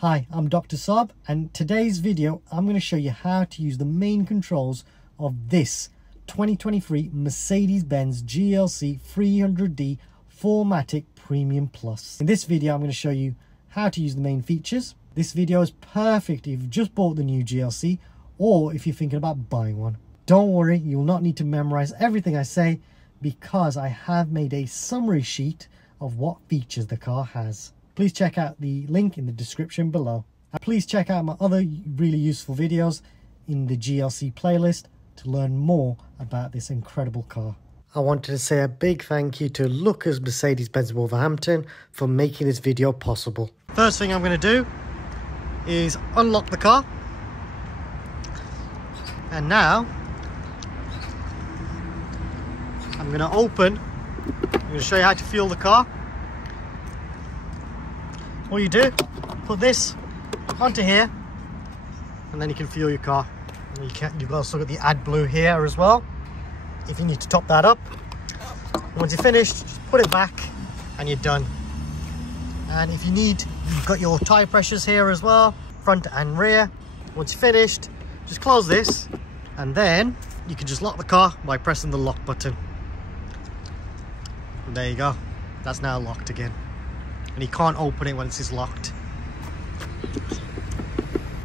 Hi, I'm Dr. Saab, and today's video I'm going to show you how to use the main controls of this 2023 Mercedes-Benz GLC 300D 4MATIC Premium Plus. In this video I'm going to show you how to use the main features. This video is perfect if you've just bought the new GLC or if you're thinking about buying one. Don't worry, you will not need to memorize everything I say because I have made a summary sheet of what features the car has. Please check out the link in the description below. And please check out my other really useful videos in the GLC playlist to learn more about this incredible car. I wanted to say a big thank you to Lucas Mercedes-Benz Wolverhampton for making this video possible. First thing I'm going to do is unlock the car. And now I'm going to show you how to fuel the car. All you do, put this onto here, and then you can fuel your car. And you've also got the AdBlue here as well, if you need to top that up. And once you're finished, just put it back, and you're done. And if you need, you've got your tyre pressures here as well, front and rear. Once you're finished, just close this, and then you can just lock the car by pressing the lock button. And there you go. That's now locked again. And you can't open it once it's locked.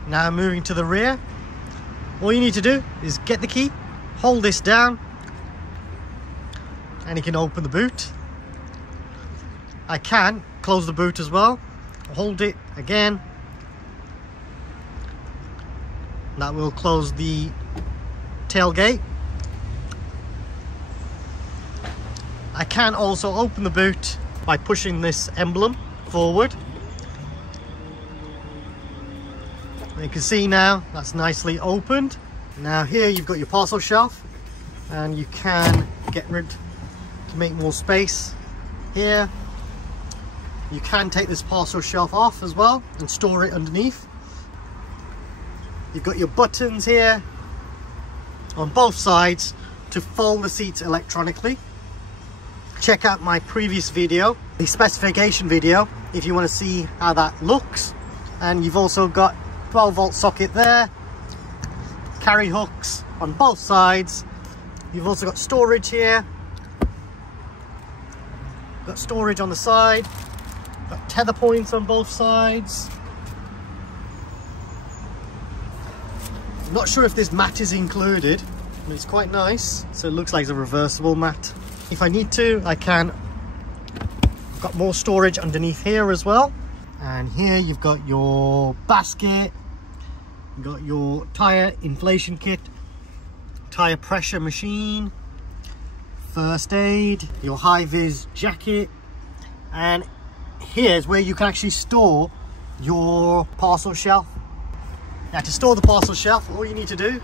Now moving to the rear, all you need to do is get the key, hold this down, and you can open the boot. I can close the boot as well. Hold it again. That will close the tailgate. I can also open the boot by pushing this emblem forward. You can see now that's nicely opened. Now here you've got your parcel shelf, and you can get rid to make more space here. You can take this parcel shelf off as well and store it underneath. You've got your buttons here on both sides to fold the seats electronically. Check out my previous video, the specification video, if you want to see how that looks. And you've also got 12-volt socket there, carry hooks on both sides. You've also got storage here, got storage on the side, got tether points on both sides. I'm not sure if this mat is included, but it's quite nice. So it looks like it's a reversible mat. If I need to, I can. I've got more storage underneath here as well. And here you've got your basket, you've got your tyre inflation kit, tyre pressure machine, first aid, your high-vis jacket, and here's where you can actually store your parcel shelf. Now to store the parcel shelf, all you need to do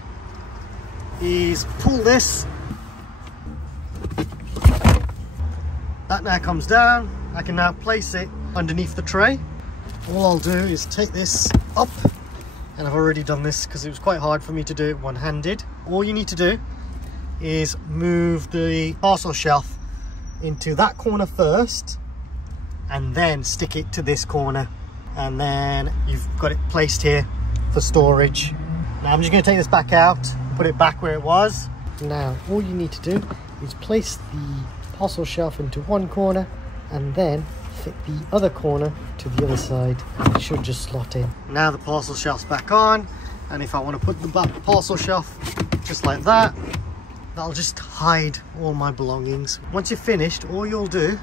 is pull this. That now comes down. I can now place it underneath the tray. All I'll do is take this up, and I've already done this because it was quite hard for me to do it one-handed. All you need to do is move the parcel shelf into that corner first, and then stick it to this corner, and then you've got it placed here for storage. Now I'm just going to take this back out, put it back where it was. Now all you need to do is place the parcel shelf into one corner and then fit the other corner to the other side. It should just slot in. Now the parcel shelf's back on, and if I want to put the parcel shelf just like that, that'll just hide all my belongings. Once you're finished, all you'll do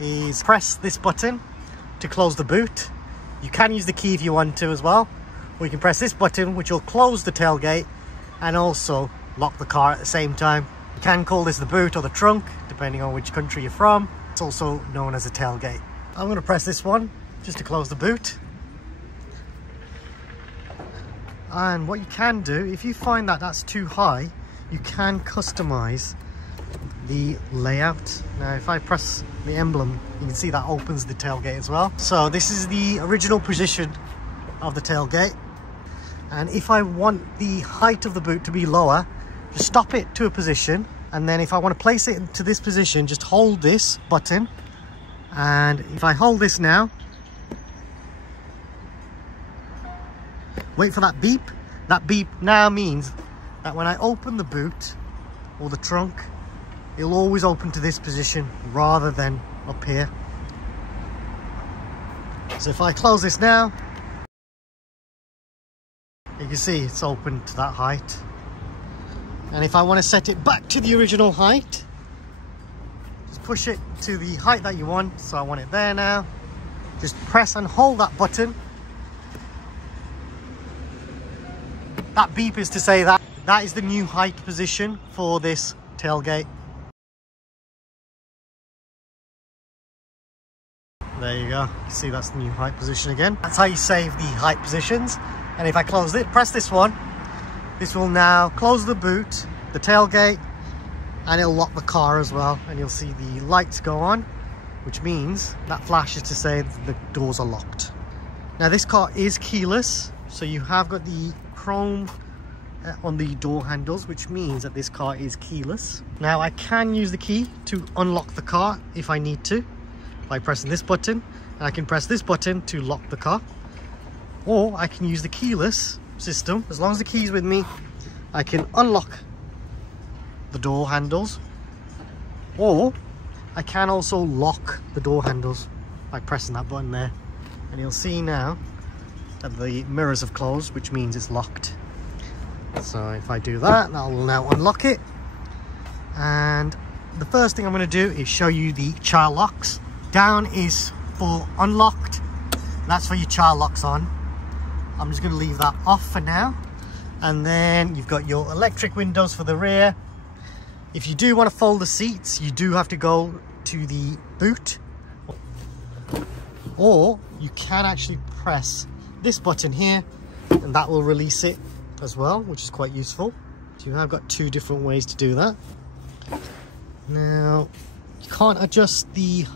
is press this button to close the boot. You can use the key if you want to as well, or you can press this button which will close the tailgate and also lock the car at the same time. You can call this the boot or the trunk, depending on which country you're from. It's also known as a tailgate. I'm going to press this one just to close the boot. And what you can do, if you find that that's too high, you can customize the layout. Now if I press the emblem, you can see that opens the tailgate as well. So this is the original position of the tailgate. And if I want the height of the boot to be lower, just stop it to a position, and then if I want to place it into this position, just hold this button, and if I hold this now, Wait for that beep. That beep now means that when I open the boot or the trunk, it'll always open to this position rather than up here. So if I close this now, you can see it's open to that height. And if I want to set it back to the original height, just push it to the height that you want. So I want it there now. Just press and hold that button. That beep is to say that that is the new height position for this tailgate. There you go. You see that's the new height position again. That's how you save the height positions. And if I close it, press this one, this will now close the boot, the tailgate, and it'll lock the car as well. And you'll see the lights go on, which means that flashes to say that the doors are locked. Now this car is keyless, so you have got the chrome on the door handles, which means that this car is keyless. Now I can use the key to unlock the car if I need to, by pressing this button, and I can press this button to lock the car. Or I can use the keyless system. As long as the key's with me, I can unlock the door handles, or I can also lock the door handles by pressing that button there. And you'll see now that the mirrors have closed, which means it's locked. So if I do that, that will now unlock it. And the first thing I'm going to do is show you the child locks. Down is for unlocked. That's for your child locks on. I'm just going to leave that off for now. And then you've got your electric windows for the rear. If you do want to fold the seats, you do have to go to the boot. Or you can actually press this button here, and that will release it as well, which is quite useful. So you have got two different ways to do that. Now, you can't adjust the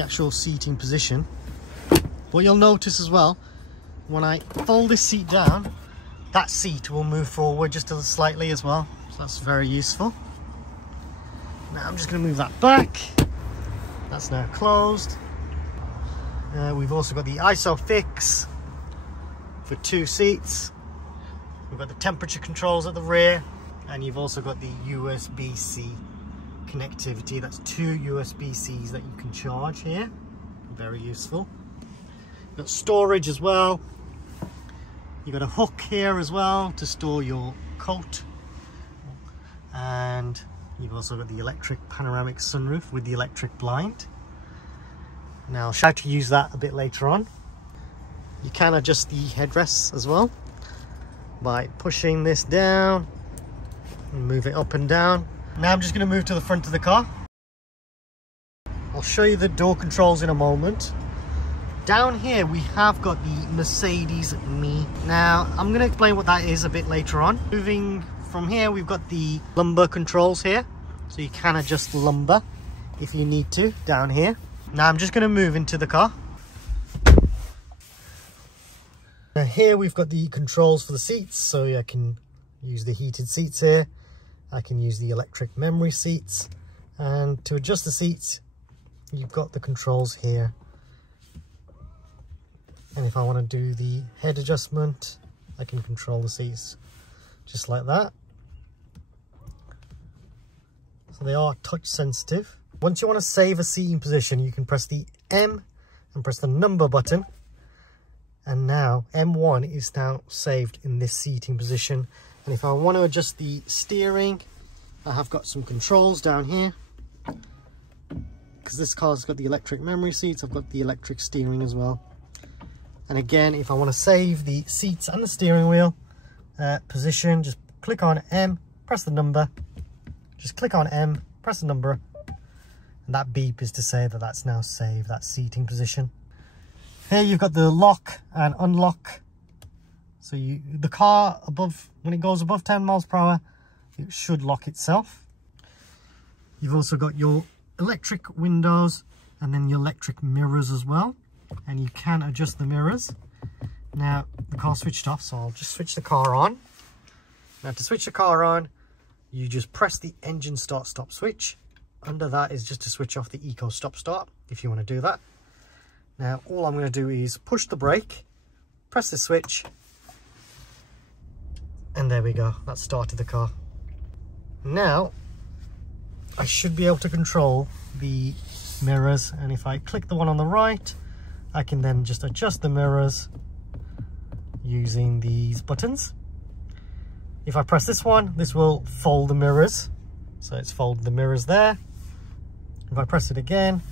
actual seating position. What you'll notice as well, when I fold this seat down, that seat will move forward just slightly as well. So that's very useful. Now I'm just going to move that back. That's now closed. We've also got the ISOFIX for 2 seats. We've got the temperature controls at the rear, and you've also got the USB-C connectivity. That's 2 USB-Cs that you can charge here. Very useful. You've got storage as well. You've got a hook here as well to store your coat. And you've also got the electric panoramic sunroof with the electric blind. Now I'll show you how to use that a bit later on. You can adjust the headrests as well by pushing this down and move it up and down. Now I'm just going to move to the front of the car. I'll show you the door controls in a moment. Down here we have got the Mercedes Me. Now I'm going to explain what that is a bit later on. Moving from here, we've got the lumbar controls here, so you can adjust the lumbar if you need to down here. Now I'm just going to move into the car. Now here we've got the controls for the seats, so I can use the heated seats here. I can use the electric memory seats, and to adjust the seats you've got the controls here. And if I want to do the head adjustment, I can control the seats just like that. So they are touch sensitive. Once you want to save a seating position, you can press the M and press the number button. And now M1 is now saved in this seating position. And if I want to adjust the steering, I have got some controls down here. Because this car's got the electric memory seats, I've got the electric steering as well. And again, if I want to save the seats and the steering wheel position, just click on M, press the number, just click on M, press the number, and that beep is to say that that's now saved, that seating position. Here you've got the lock and unlock. So the car above, when it goes above 10 miles per hour, it should lock itself. You've also got your electric windows and then your electric mirrors as well. And you can adjust the mirrors. Now the car's switched off, so I'll just switch the car on. Now to switch the car on, you just press the engine start stop switch. Under that is just to switch off the eco stop start if you want to do that. Now all I'm going to do is push the brake, press the switch, And there we go, that started the car. Now I should be able to control the mirrors, and if I click the one on the right, I can then just adjust the mirrors using these buttons. If I press this one, this will fold the mirrors, so it's folded the mirrors there. If I press it again,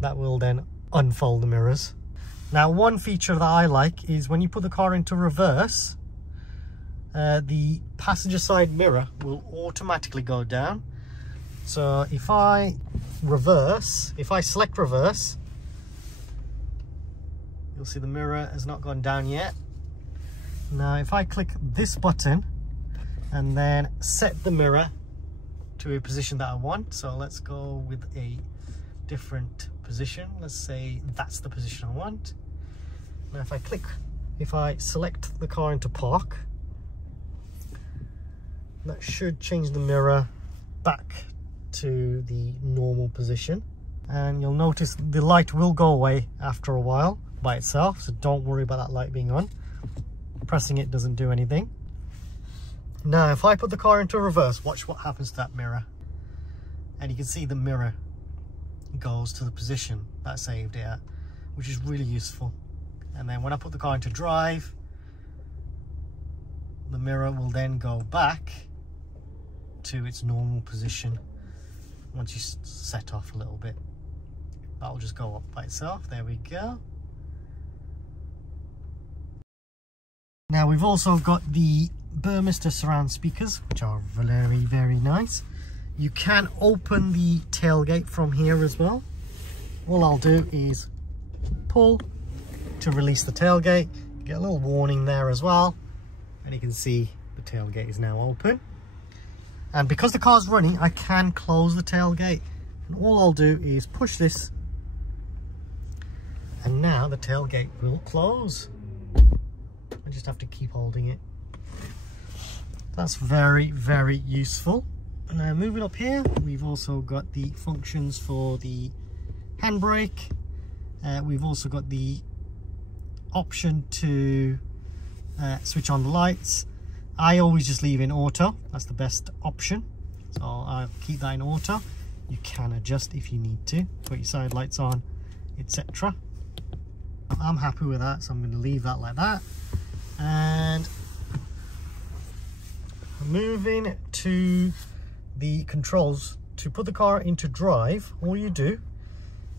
that will then unfold the mirrors. Now, one feature that I like is when you put the car into reverse, the passenger side mirror will automatically go down. So if I reverse, if I select reverse, you'll see the mirror has not gone down yet. Now if I click this button and then set the mirror to a position that I want, so let's go with a different position. Let's say that's the position I want. Now if I select the car into park, that should change the mirror back to the normal position, and you'll notice the light will go away after a while by itself, so don't worry about that light being on. Pressing it doesn't do anything. Now if I put the car into reverse, watch what happens to that mirror, and you can see the mirror goes to the position that I saved it at, which is really useful. And then when I put the car into drive, the mirror will then go back to its normal position. Once you set off a little bit, that will just go up by itself. There we go. Now we've also got the Burmester surround speakers, which are very, very nice. You can open the tailgate from here as well. All I'll do is pull to release the tailgate. Get a little warning there as well, and you can see the tailgate is now open. And because the car's running, I can close the tailgate. And all I'll do is push this, and now the tailgate will close. I just have to keep holding it. That's very, very useful. Now moving up here, we've also got the functions for the handbrake. We've also got the option to switch on the lights. I always just leave in auto, that's the best option, so I'll keep that in auto. You can adjust if you need to, put your side lights on, etc. I'm happy with that, so I'm going to leave that like that. And moving to the controls, to put the car into drive, all you do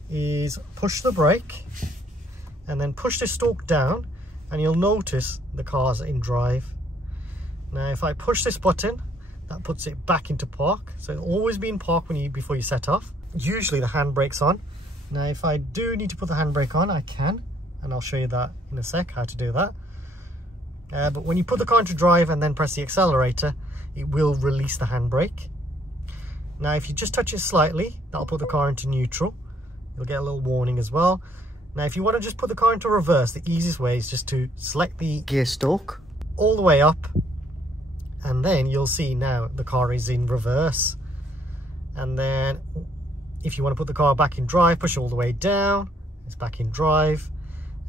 is push the brake and then push the stalk down, and you'll notice the car's in drive. Now if I push this button, that puts it back into park, so it'll always be in park before you set off. Usually the handbrake's on. Now if I do need to put the handbrake on, I can, and I'll show you that in a sec, how to do that. But when you put the car into drive and then press the accelerator, it will release the handbrake. Now if you just touch it slightly, that'll put the car into neutral. You'll get a little warning as well. Now if you want to just put the car into reverse, the easiest way is just to select the gear stalk all the way up, and then you'll see now the car is in reverse. And then if you want to put the car back in drive, push it all the way down, it's back in drive.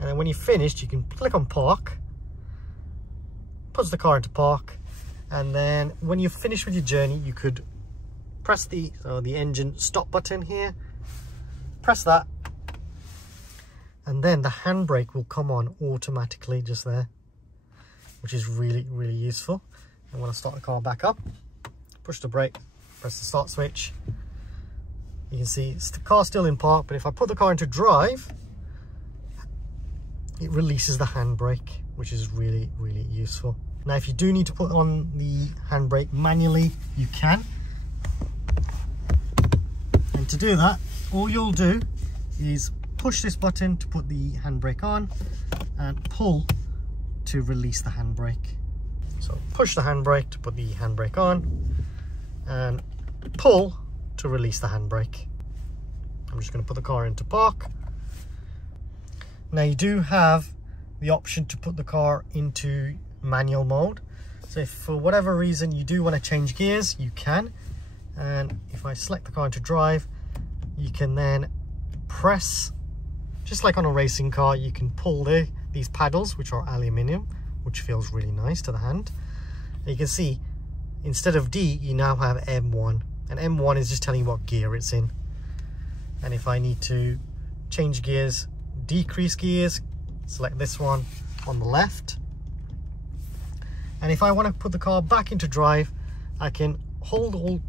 And then when you're finished, you can click on park, puts the car into park. And then when you're finished with your journey, you could press the engine stop button here, press that, and then the handbrake will come on automatically just there, which is really, really useful. And when I start the car back up, push the brake, press the start switch, you can see the car's still in park, but if I put the car into drive, it releases the handbrake, which is really, really useful. Now if you do need to put on the handbrake manually, you can. And to do that, all you'll do is push this button to put the handbrake on and pull to release the handbrake. So push the handbrake to put the handbrake on and pull to release the handbrake. I'm just going to put the car into park. Now you do have the option to put the car into manual mode. So if for whatever reason you do want to change gears, you can. And if I select the car into drive, you can then press, just like on a racing car, you can pull these paddles, which are aluminium, which feels really nice to the hand. And you can see, instead of D, you now have M1. And M1 is just telling you what gear it's in. And if I need to change gears, decrease gears, select this one on the left. And if I want to put the car back into drive, I can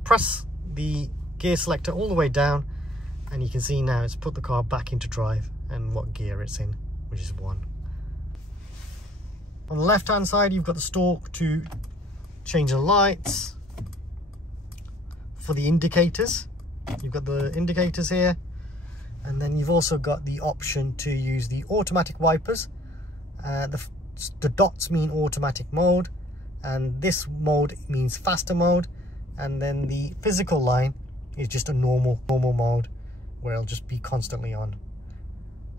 press the gear selector all the way down, and you can see now it's put the car back into drive and what gear it's in, which is 1. On the left hand side, you've got the stalk to change the lights. For the indicators, you've got the indicators here, and then you've also got the option to use the automatic wipers. The dots mean automatic mode, and this mode means faster mode, and then the physical line is just a normal mode where it'll just be constantly on.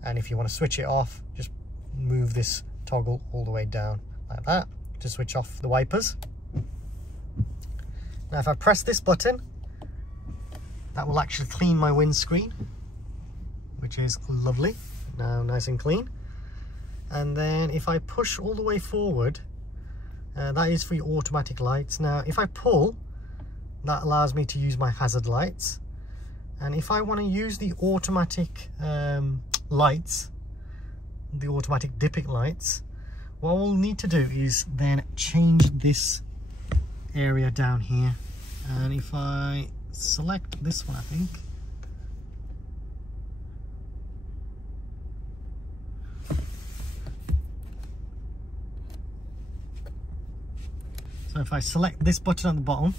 And if you want to switch it off, just move this toggle all the way down like that to switch off the wipers. Now if I press this button, that will actually clean my windscreen, which is lovely. Now nice and clean. And then if I push all the way forward, that is for your automatic lights. Now if I pull, that allows me to use my hazard lights. And if I want to use the automatic lights, the automatic dipping lights, what we'll need to do is then change this area down here. And if I select this one, I think, so if I select this button at the bottom,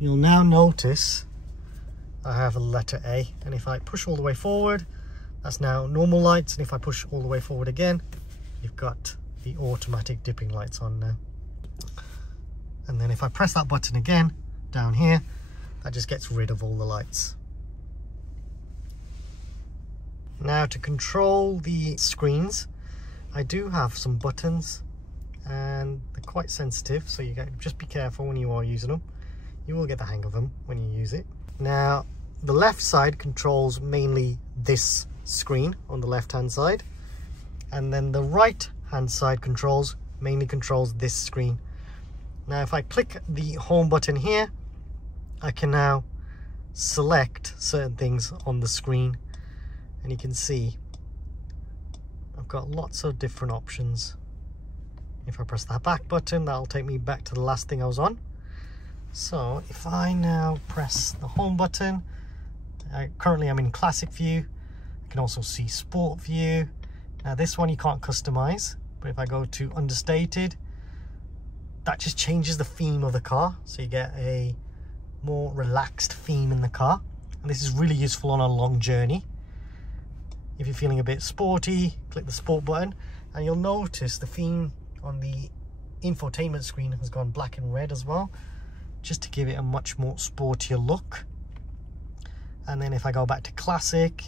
you'll now notice I have a letter A, and if I push all the way forward, that's now normal lights, and if I push all the way forward again, you've got the automatic dipping lights on now. And then if I press that button again down here, that just gets rid of all the lights. Now to control the screens, I do have some buttons, and they're quite sensitive, so you just be careful when you are using them. You will get the hang of them when you use it. Now the left side controls mainly this screen on the left hand side, and then the right hand side mainly controls this screen. Now if I click the home button here, I can now select certain things on the screen, and you can see I've got lots of different options. If I press that back button, that'll take me back to the last thing I was on. So if I now press the home button, currently I'm in classic view. I can also see sport view. Now this one you can't customize, but if I go to understated, that just changes the theme of the car, so you get a more relaxed theme in the car, and this is really useful on a long journey. If you're feeling a bit sporty, click the sport button, and you'll notice the theme on the infotainment screen has gone black and red as well, just to give it a much more sportier look. And then if I go back to classic,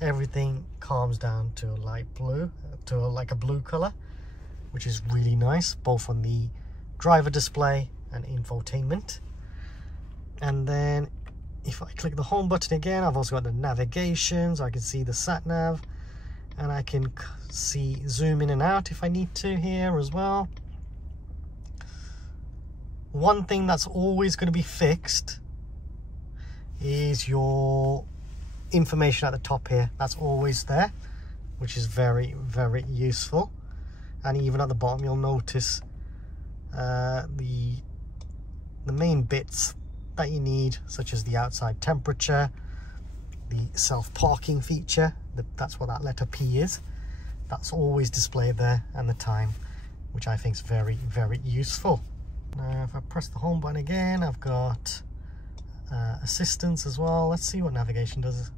everything calms down to a light blue, like a blue color, which is really nice, both on the driver display and infotainment. And then if I click the home button again, I've also got the navigation, so I can see the sat nav, and I can see zoom in and out if I need to here as well. One thing that's always going to be fixed is your information at the top here. That's always there, which is very, very useful. And even at the bottom, you'll notice the main bits that you need, such as the outside temperature, the self-parking feature, that's what that letter P is. That's always displayed there, and the time, which I think is very, very useful. Now if I press the home button again, I've got assistance as well. Let's see what navigation does.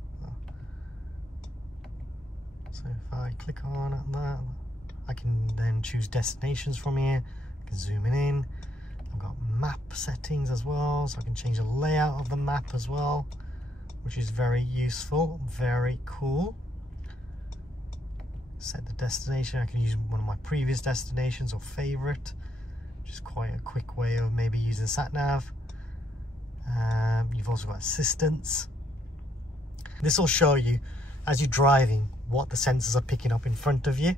So if I click on that, I can then choose destinations from here. I can zoom in. I've got map settings as well, so I can change the layout of the map as well, which is very useful, very cool. Set the destination. I can use one of my previous destinations or favorite, which is quite a quick way of maybe using sat nav. You've also got assistance. This will show you as you're driving what the sensors are picking up in front of you,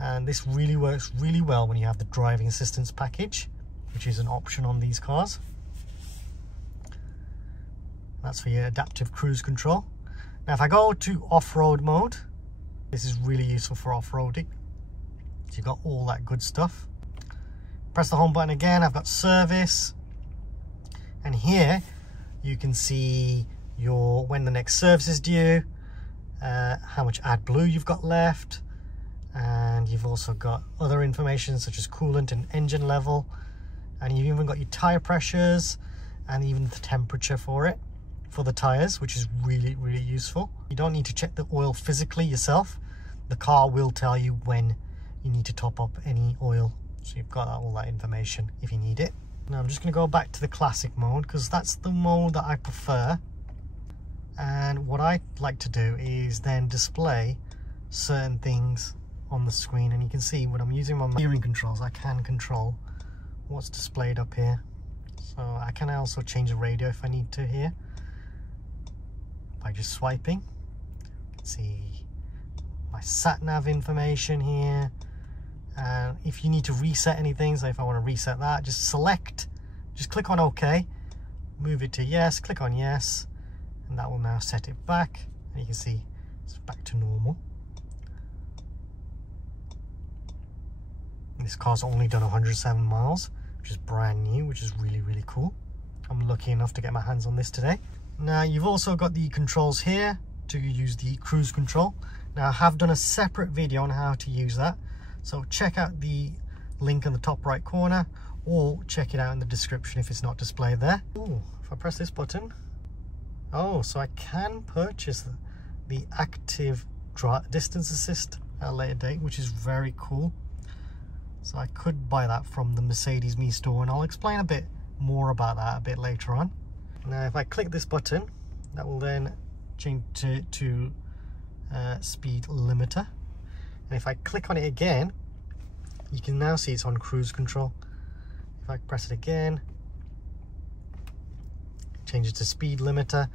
and this really works really well when you have the driving assistance package. which is an option on these cars. That's for your adaptive cruise control. Now if I go to off-road mode, this is really useful for off-roading. So you've got all that good stuff. Press the home button again, I've got service. And here you can see when the next service is due, how much AdBlue you've got left, and you've also got other information such as coolant and engine level, and you've even got your tire pressures and even the temperature for the tires, which is really useful. You don't need to check the oil physically yourself. The car will tell you when you need to top up any oil, so you've got all that information if you need it. Now I'm just going to go back to the classic mode because that's the mode that I prefer. And what I like to do is then display certain things on the screen, and you can see when I'm using my steering controls, I can control what's displayed up here. So I can also change the radio if I need to here by just swiping. You can see my sat nav information here, and if you need to reset anything, so if I want to reset that, just click on OK, move it to yes, click on yes, and that will now set it back, and you can see it's back to normal. This car's only done 107 miles, which is brand new, which is really cool. I'm lucky enough to get my hands on this today. Now you've also got the controls here to use the cruise control. Now I have done a separate video on how to use that, so check out the link in the top right corner, or check it out in the description if it's not displayed there. Ooh, if I press this button, oh, so I can purchase the active distance assist at a later date, which is very cool. So I could buy that from the Mercedes Me store, and I'll explain a bit more about that a bit later on. Now if I click this button, that will then change to speed limiter, and if I click on it again, you can now see it's on cruise control. If I press it again, change it to speed limiter,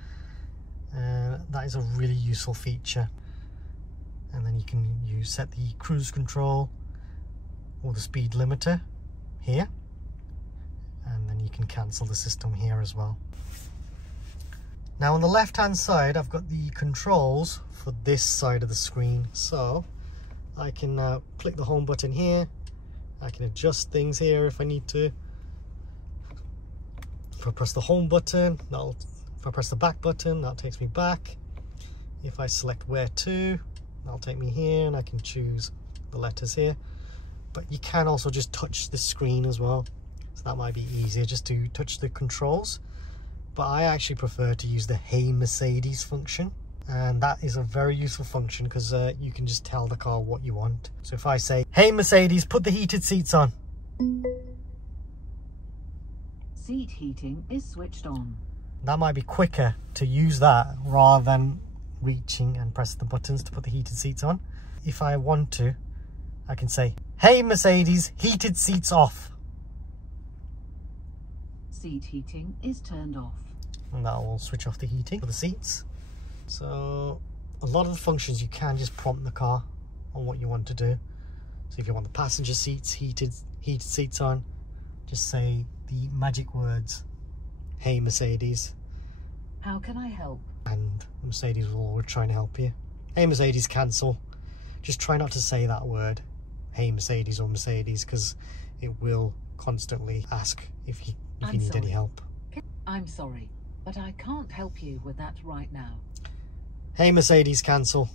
and that is a really useful feature. And then you can set the cruise control or the speed limiter here, and then you can cancel the system here as well. Now on the left hand side, I've got the controls for this side of the screen, so I can now click the home button here. I can adjust things here if I need to. If I press the home button, if I press the back button, that takes me back. If I select where to, that'll take me here, and I can choose the letters here. But you can also just touch the screen as well, so that might be easier just to touch the controls. But I actually prefer to use the Hey Mercedes function, and that is a very useful function because you can just tell the car what you want. So if I say, hey Mercedes, put the heated seats on. Seat heating is switched on. That might be quicker to use that rather than reaching and press the buttons to put the heated seats on. If I want to, I can say, hey Mercedes, heated seats off. Seat heating is turned off. And that will switch off the heating for the seats. So a lot of the functions you can just prompt the car on what you want to do. So if you want the passenger seats heated seats on, just say the magic words, hey Mercedes. How can I help? And Mercedes will always try and help you. Hey Mercedes, cancel. Just try not to say that word, hey Mercedes or Mercedes, because it will constantly ask if you need any help. I'm sorry, but I can't help you with that right now. Hey Mercedes, cancel.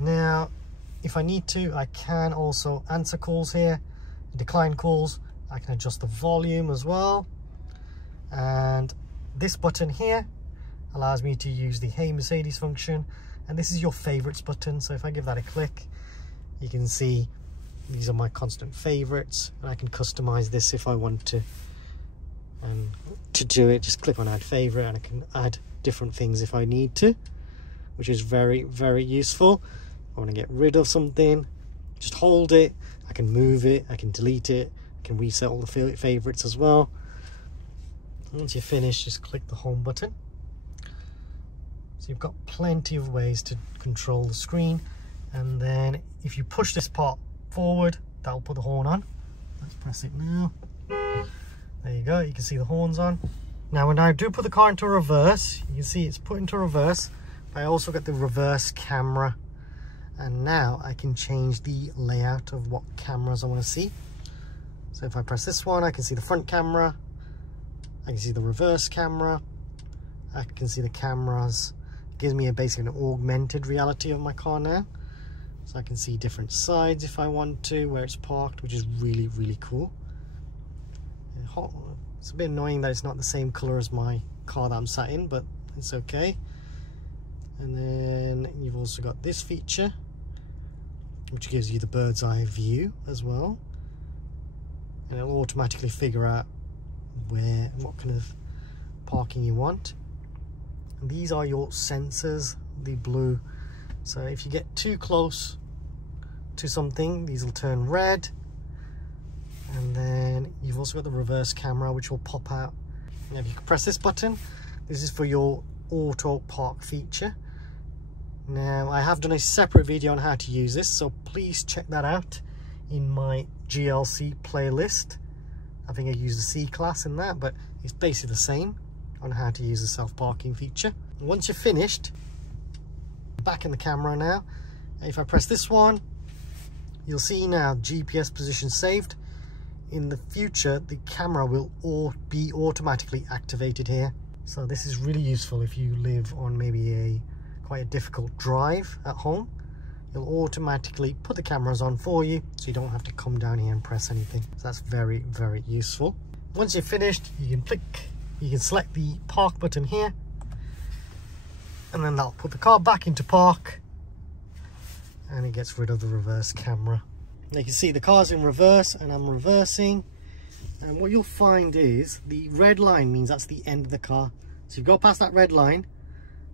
Now, if I need to, I can also answer calls here, decline calls. I can adjust the volume as well. And this button here allows me to use the Hey Mercedes function. And this is your favorites button. So if I give that a click, you can see these are my constant favorites. And I can customize this if I want to. And to do it, just click on add favorite, and I can add different things if I need to, which is very useful. If I want to get rid of something, just hold it. I can move it, I can delete it, I can reset all the favorites as well. Once you're finished, just click the home button. So you've got plenty of ways to control the screen. And then if you push this part forward, that'll put the horn on. Let's press it now. There you go, you can see the horns on. Now when I do put the car into reverse, you can see it's put into reverse, but I also got the reverse camera. And now I can change the layout of what cameras I want to see. So if I press this one, I can see the front camera, I can see the reverse camera, I can see the cameras. It gives me basically an augmented reality of my car now. So I can see different sides if I want to, where it's parked, which is really, really cool. It's a bit annoying that it's not the same color as my car that I'm sat in, but it's okay. And then you've also got this feature, which gives you the bird's eye view as well. And it'll automatically figure out what kind of parking you want. And these are your sensors, the blue. So if you get too close to something, these will turn red. And then you've also got the reverse camera, which will pop out. Now if you can press this button, this is for your auto park feature. Now I have done a separate video on how to use this, so please check that out in my GLC playlist. I think I used the C class in that, but it's basically the same on how to use the self-parking feature. Once you're finished, back in the camera now, if I press this one, you'll see now GPS position saved. In the future, the camera will be automatically activated here. So this is really useful if you live on maybe quite a difficult drive at home. It'll automatically put the cameras on for you, so you don't have to come down here and press anything. So that's very, very useful. Once you're finished, you can select the park button here, and then that'll put the car back into park, and it gets rid of the reverse camera. Now you can see the car's in reverse and I'm reversing, and what you'll find is the red line means that's the end of the car. So you go past that red line,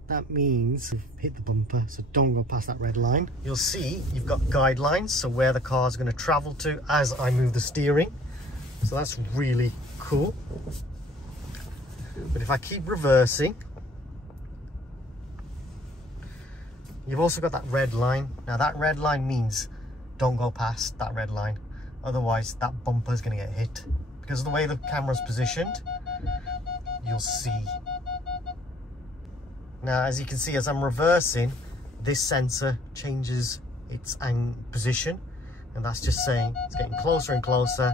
that means you've hit the bumper, so don't go past that red line. You'll see you've got guidelines, so where the car is going to travel to as I move the steering. So that's really cool. But if I keep reversing, you've also got that red line. Now that red line means don't go past that red line, otherwise that bumper is going to get hit. Because of the way the camera's positioned, you'll see. Now as you can see, as I'm reversing, this sensor changes its position, and that's just saying it's getting closer and closer,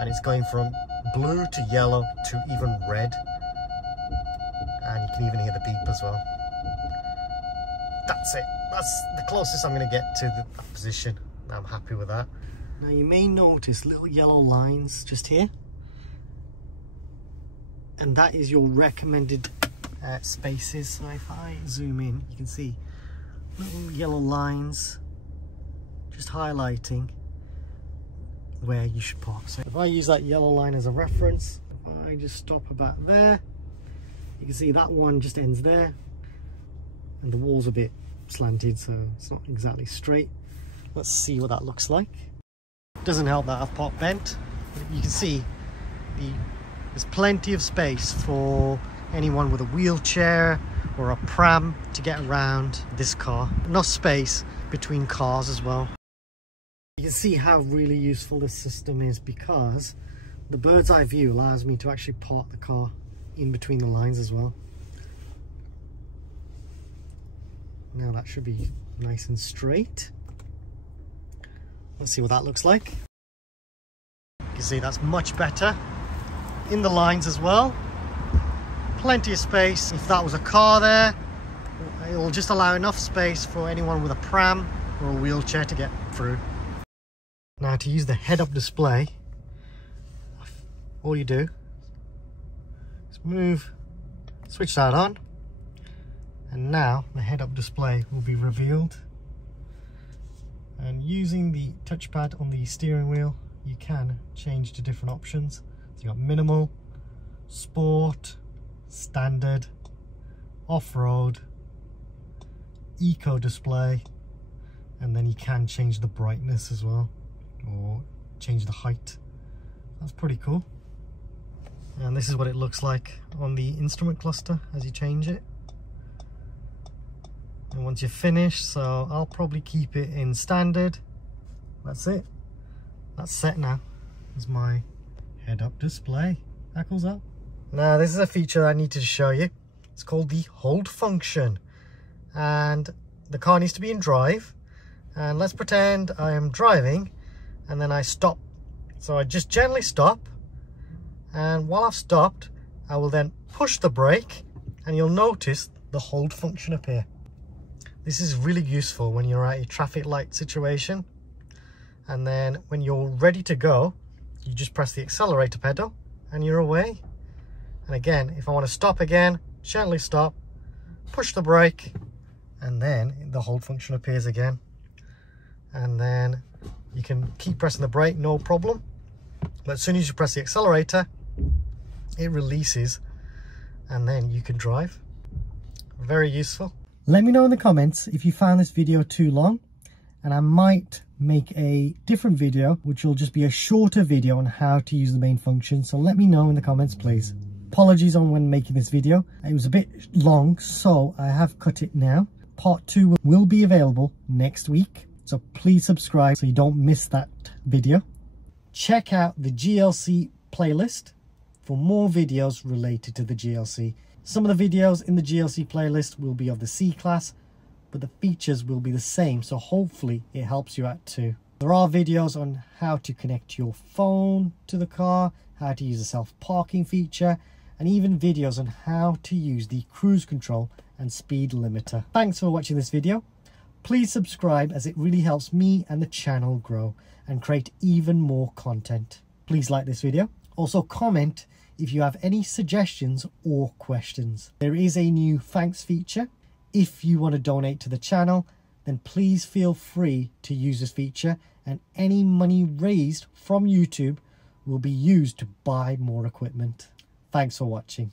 and it's going from blue to yellow to even red, and you can even hear the beep as well. That's it. That's the closest I'm going to get to that position. I'm happy with that. Now you may notice little yellow lines just here, and that is your recommended spaces. So if I zoom in, you can see little yellow lines just highlighting where you should park. So if I use that yellow line as a reference, if I just stop about there, you can see that one just ends there, and the wall's a bit slanted, so it's not exactly straight. Let's see what that looks like. Doesn't help that I've parked bent. You can see there's plenty of space for anyone with a wheelchair or a pram to get around this car. Enough space between cars as well. You can see how really useful this system is, because the bird's eye view allows me to actually park the car in between the lines as well. Now that should be nice and straight. Let's see what that looks like. You can see that's much better in the lines as well. Plenty of space. If that was a car there, it'll just allow enough space for anyone with a pram or a wheelchair to get through. Now to use the head-up display, all you do is switch that on, and now the head-up display will be revealed. And using the touchpad on the steering wheel, you can change to different options. So you've got minimal, sport, standard, off-road, eco display, and then you can change the brightness as well, or change the height. That's pretty cool. And this is what it looks like on the instrument cluster as you change it. And once you're finished, so I'll probably keep it in standard. That's it. That's set now. There's my head-up display. That goes up. Now this is a feature I need to show you. It's called the hold function. And the car needs to be in drive. And let's pretend I am driving and then I stop. So I just gently stop. And while I've stopped, I will then push the brake and you'll notice the hold function appear. This is really useful when you're at a traffic light situation. And then when you're ready to go, you just press the accelerator pedal and you're away. And again, if I want to stop again, gently stop, push the brake, and then the hold function appears again. And then you can keep pressing the brake, no problem. But as soon as you press the accelerator, it releases and then you can drive. Very useful. Let me know in the comments if you found this video too long, and I might make a different video which will just be a shorter video on how to use the main function. So let me know in the comments, please. Apologies on when making this video. It was a bit long, so I have cut it now. Part 2 will be available next week, so please subscribe so you don't miss that video. Check out the GLC playlist for more videos related to the GLC. Some of the videos in the GLC playlist will be of the C-Class, but the features will be the same, so hopefully it helps you out too. There are videos on how to connect your phone to the car, how to use the self-parking feature, and even videos on how to use the cruise control and speed limiter. Thanks for watching this video. Please subscribe as it really helps me and the channel grow and create even more content. Please like this video. Also comment if you have any suggestions or questions. There is a new thanks feature. If you want to donate to the channel, then please feel free to use this feature, and any money raised from YouTube will be used to buy more equipment. Thanks for watching.